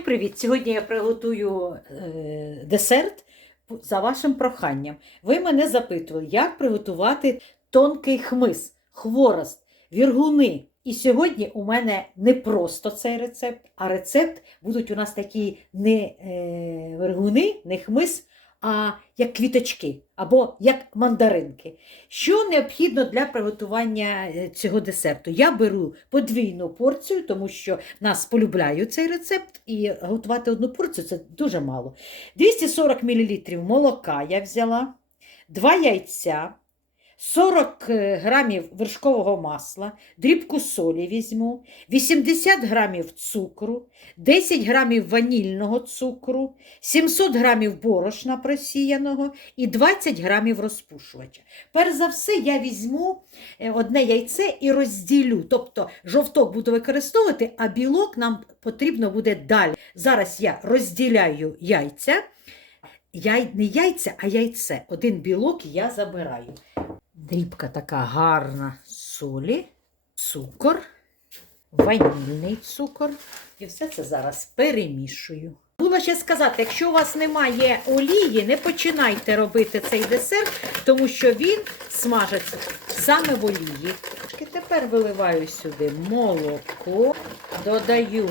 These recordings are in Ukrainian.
Всім привіт! Сьогодні я приготую е, десерт за вашим проханням. Ви мене запитували, як приготувати тонкий хмиз, хворост, віргуни. І сьогодні у мене не просто цей рецепт, а рецепт будуть у нас такі не е, вергуни, не хмиз, а як квіточки або як мандаринки. Що необхідно для приготування е, цього десерту? Я беру подвійну порцію, тому що нас полюбляють цей рецепт, і готувати одну порцію це дуже мало. 240 мл молока я взяла, 2 яйця, 40 грамів вершкового масла, дрібку солі візьму, 80 грамів цукру, 10 грамів ванільного цукру, 700 грамів борошна просіяного і 20 грамів розпушувача. Перш за все, я візьму е, одне яйце і розділю. Тобто жовток буду використовувати, а білок нам потрібно буде далі. Зараз я розділяю яйця. Яй, не яйця, а яйце. Один білок я забираю. Дрібка така гарна солі, цукор, ванільний цукор. І все це зараз перемішую. Була ще сказати, якщо у вас немає олії, не починайте робити цей десерт, тому що він смажиться саме в олії. Тепер виливаю сюди молоко, додаю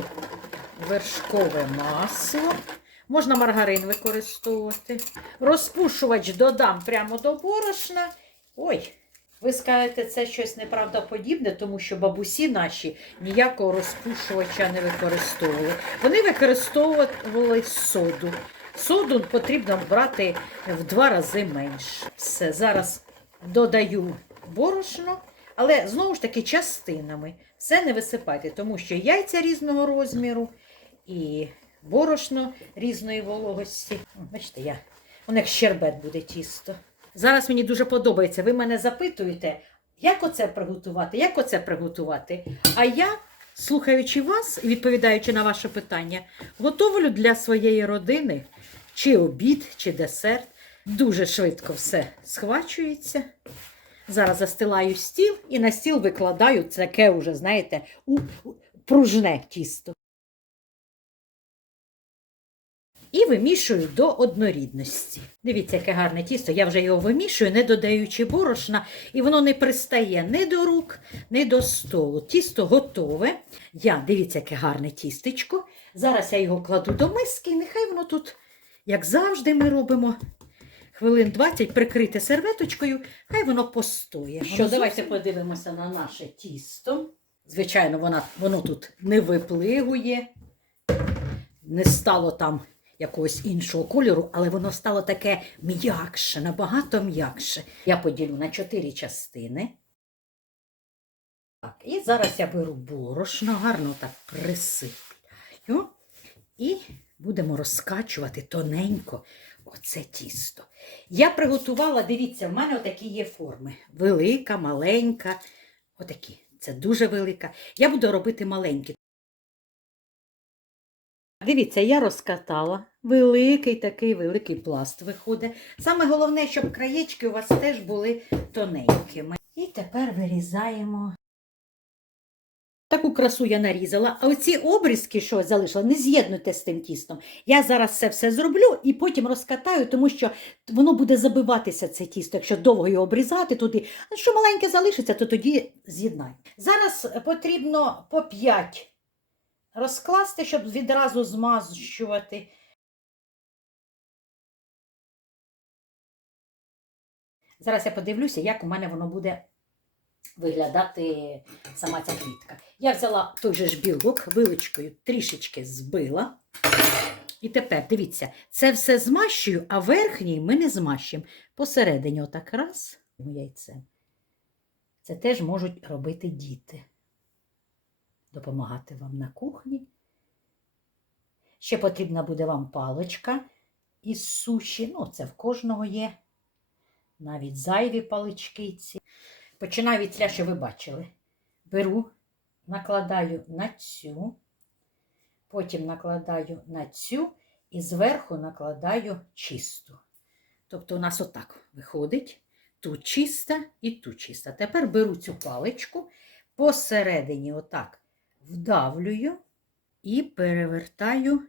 вершкове масло. Можна маргарин використовувати. Розпушувач додам прямо до борошна. Ой, ви скажете, це щось неправдоподібне, тому що бабусі наші ніякого розпушувача не використовували. Вони використовували соду. Соду потрібно брати в два рази менше. Все, зараз додаю борошно, але знову ж таки частинами. Все не висипайте, тому що яйця різного розміру і борошно різної вологості. Бачите, я, воно як щербет буде тісто. Зараз мені дуже подобається. Ви мене запитуєте, як оце приготувати, як оце приготувати. А я, слухаючи вас і відповідаючи на ваше питання, готовлю для своєї родини чи обід, чи десерт. Дуже швидко все схвачується. Зараз застилаю стіл і на стіл викладаю таке уже, знаєте, пружне тісто. І вимішую до однорідності. Дивіться, яке гарне тісто. Я вже його вимішую, не додаючи борошна, і воно не пристає ні до рук, ні до столу. Тісто готове. Я, дивіться, яке гарне тістечко. Зараз я його кладу до миски, і нехай воно тут, як завжди, ми робимо. Хвилин 20 прикрите серветочкою, хай воно постоє. Що, Воно давайте зовсім- подивимося на наше тісто. Звичайно, вона, воно тут не виплигує, не стало там якогось іншого кольору, але воно стало таке м'якше, набагато м'якше. Я поділю на чотири частини. Так, і зараз я беру борошно, гарно так присипляю. І будемо розкачувати тоненько оце тісто. Я приготувала, дивіться, в мене отакі є форми. Велика, маленька. Отакі. Це дуже велика. Я буду робити маленькі. Дивіться, я розкатала. Великий такий великий пласт виходить. Саме головне, щоб краєчки у вас теж були тоненькими. І тепер вирізаємо. Таку красу я нарізала, а оці обрізки, що залишила, не з'єднуйте з тим тістом. Я зараз це все зроблю і потім розкатаю, тому що воно буде забиватися це тісто, якщо довго його обрізати туди. Що маленьке залишиться, то тоді з'єднай. Зараз потрібно по 5 розкласти, щоб відразу змащувати. Зараз я подивлюся, як у мене воно буде виглядати сама ця квітка. Я взяла той же ж білок, вилочкою трішечки збила. І тепер, дивіться, це все змащую, а верхній ми не змащуємо. Посередині отак раз яйцем. Це теж можуть робити діти. Допомагати вам на кухні. Ще потрібна буде вам паличка із суші. Ну, це в кожного є. Навіть зайві палички ці. Починаю від тля, що ви бачили. Беру, накладаю на цю, потім накладаю на цю і зверху накладаю чисту. Тобто у нас отак виходить. Тут чиста і тут чиста. Тепер беру цю паличку, посередині отак вдавлюю і перевертаю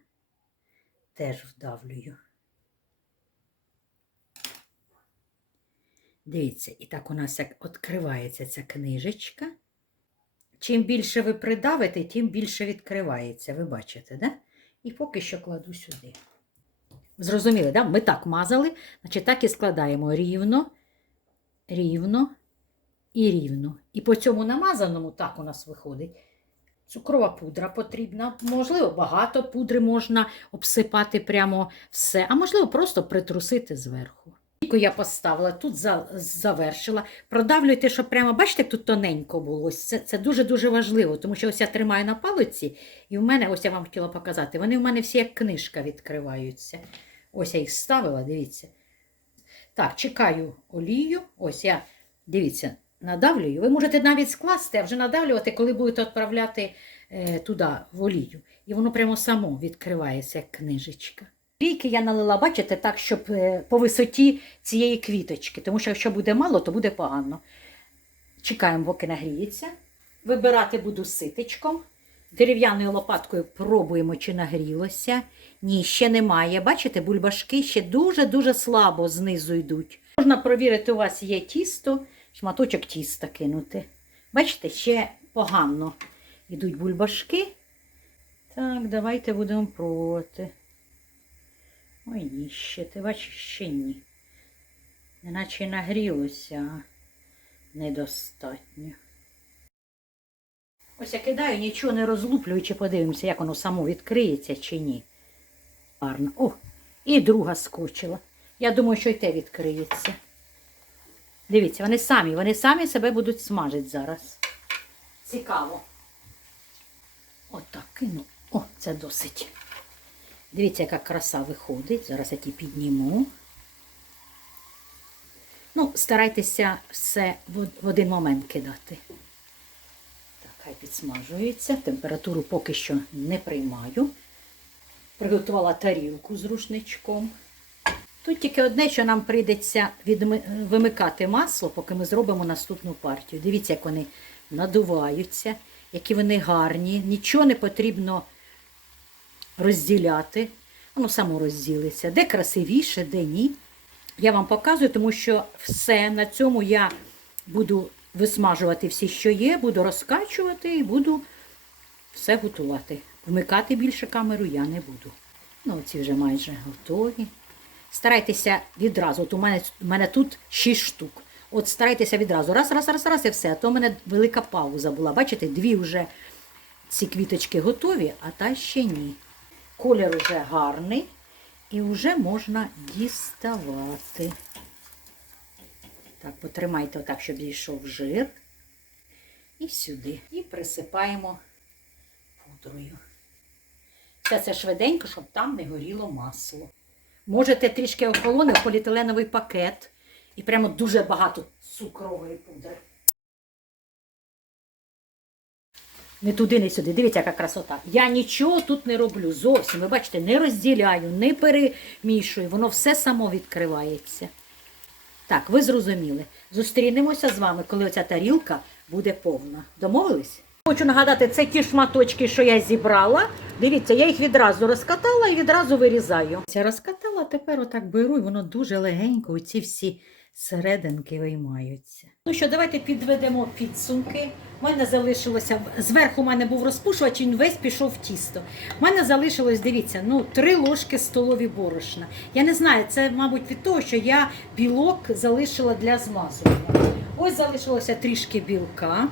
теж вдавлюю. Дивіться, і так у нас як відкривається ця книжечка. Чим більше ви придавите, тим більше відкривається. Ви бачите, да? І поки що кладу сюди. Зрозуміли, да? Ми так мазали, значить так і складаємо рівно, рівно і рівно. І по цьому намазаному так у нас виходить. Цукрова пудра потрібна. Можливо, багато пудри можна обсипати прямо все, а можливо, просто притрусити зверху. Тільки я поставила, тут за, завершила. Продавлюйте, щоб прямо, бачите, як тут тоненько було. Це дуже-дуже важливо, тому що ось я тримаю на палиці, і в мене, ось я вам хотіла показати, вони в мене всі як книжка відкриваються. Ось я їх ставила, дивіться. Так, чекаю олію. Ось я, дивіться, надавлюю. Ви можете навіть скласти, а вже надавлювати, коли будете відправляти е, туди, в олію. І воно прямо само відкривається, як книжечка. Лійки я налила, бачите, так, щоб е, по висоті цієї квіточки, тому що якщо буде мало, то буде погано. Чекаємо, поки нагріється. Вибирати буду ситечком. Дерев'яною лопаткою пробуємо, чи нагрілося. Ні, ще немає. Бачите, бульбашки ще дуже-дуже слабо знизу йдуть. Можна провірити, у вас є тісто, шматочок тіста кинути. Бачите, ще погано йдуть бульбашки. Так, давайте будемо пробувати. Ой, ні, ще, ти бачиш, ще ні. Неначе нагрілося, а недостатньо. Ось я кидаю, нічого не розлуплюючи, подивимося, як воно само відкриється чи ні. Гарно. О, і друга скочила. Я думаю, що й те відкриється. Дивіться, вони самі, вони самі себе будуть смажити зараз. Цікаво. Отак кину. О, це досить. Дивіться, яка краса виходить. Зараз я ті підніму. Ну, старайтеся все в один момент кидати. Так, хай підсмажується. Температуру поки що не приймаю. Приготувала тарілку з рушничком. Тут тільки одне, що нам прийдеться відми- вимикати масло, поки ми зробимо наступну партію. Дивіться, як вони надуваються, які вони гарні. Нічого не потрібно розділяти. Воно само розділиться. Де красивіше, де ні. Я вам показую, тому що все на цьому я буду висмажувати всі, що є, буду розкачувати і буду все готувати. Вмикати більше камеру я не буду. Ну, ці вже майже готові. Старайтеся відразу. От у мене, у мене тут 6 штук. От старайтеся відразу. Раз, раз, раз, раз і все. А то в мене велика пауза була. Бачите, дві вже ці квіточки готові, а та ще ні. Колір вже гарний і вже можна діставати. Так, потримайте отак, щоб зійшов жир. І сюди. І присипаємо пудрою. Все це швиденько, щоб там не горіло масло. Можете трішки охолоне в поліетиленовий пакет. І прямо дуже багато цукрової пудри. Не туди, не сюди. Дивіться, яка красота. Я нічого тут не роблю зовсім. Ви бачите, не розділяю, не перемішую. Воно все само відкривається. Так, ви зрозуміли. Зустрінемося з вами, коли оця тарілка буде повна. Домовились? Хочу нагадати, це ті шматочки, що я зібрала. Дивіться, я їх відразу розкатала і відразу вирізаю. Я розкатала, тепер отак беру, і воно дуже легенько, оці всі серединки виймаються. Ну що, давайте підведемо підсумки. У мене залишилося, зверху у мене був розпушувач, він весь пішов в тісто. У мене залишилось, дивіться, ну, три ложки столові борошна. Я не знаю, це, мабуть, від того, що я білок залишила для змазування. Ось залишилося трішки білка.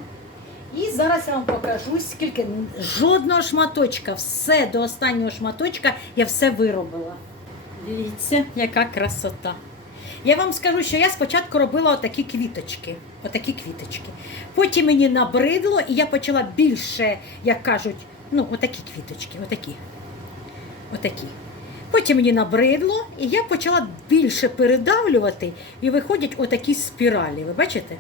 І зараз я вам покажу, скільки жодного шматочка, все до останнього шматочка я все виробила. Дивіться, яка красота. Я вам скажу, що я спочатку робила отакі квіточки. Отакі квіточки. Потім мені набридло, і я почала більше, як кажуть, ну, отакі квіточки, отакі. Отакі. Потім мені набридло, і я почала більше передавлювати, і виходять отакі спіралі. Ви бачите?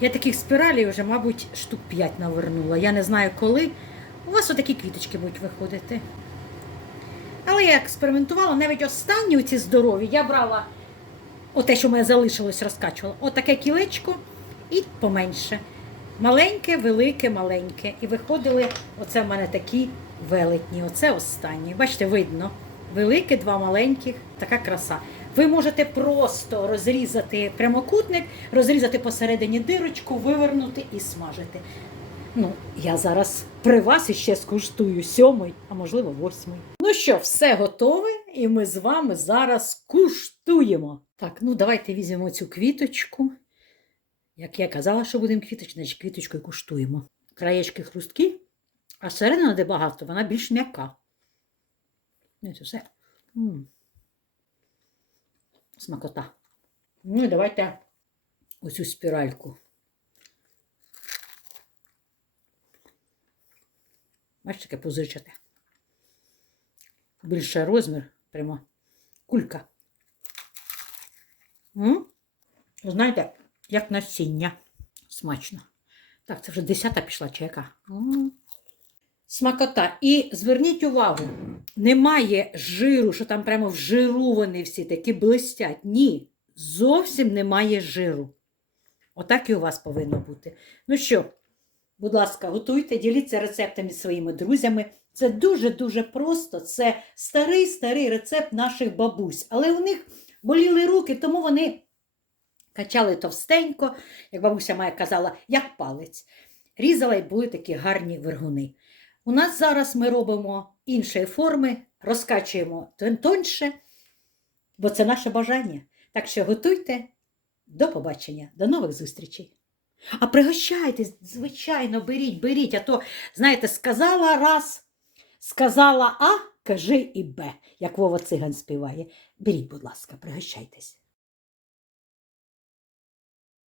Я таких спіралей вже, мабуть, штук 5 навернула. Я не знаю коли. У вас отакі квіточки будуть виходити. Але я експериментувала, навіть останні ці здорові, я брала оте, що в мене залишилось, розкачувала, отаке кілечко і поменше. Маленьке, велике, маленьке. І виходили, оце в мене такі велетні. Оце останні. Бачите, видно. велике, два маленьких, така краса. Ви можете просто розрізати прямокутник, розрізати посередині дирочку, вивернути і смажити. Ну, я зараз при вас іще скуштую сьомий, а можливо восьмий. Ну що, все готове, і ми з вами зараз куштуємо. Так, ну давайте візьмемо цю квіточку. Як я казала, що будемо квіточку, значить квіточкою куштуємо. Краєчки хрусткі, а середина, де багато, вона більш м'яка. Ну, все. М. Смакота. Ну і давайте оцю спіральку. Бачите, таке позичате. Більше розмір, прямо кулька. М? Знаєте, як насіння. Смачно. Так, це вже десята пішла чека. Смакота. І зверніть увагу, немає жиру, що там прямо в жиру вони всі такі блистять. Ні, зовсім немає жиру. Отак і у вас повинно бути. Ну що, будь ласка, готуйте, діліться рецептами своїми друзями. Це дуже-дуже просто. Це старий-старий рецепт наших бабусь. Але у них боліли руки, тому вони качали товстенько, як бабуся моя казала, як палець. Різала і були такі гарні вергуни. У нас зараз ми робимо іншої форми, розкачуємо тоньше, бо це наше бажання. Так що готуйте. До побачення, до нових зустрічей. А пригощайтесь, звичайно, беріть, беріть. А то, знаєте, сказала раз, сказала А, кажи і Б, як Вова циган співає. Беріть, будь ласка, пригощайтесь.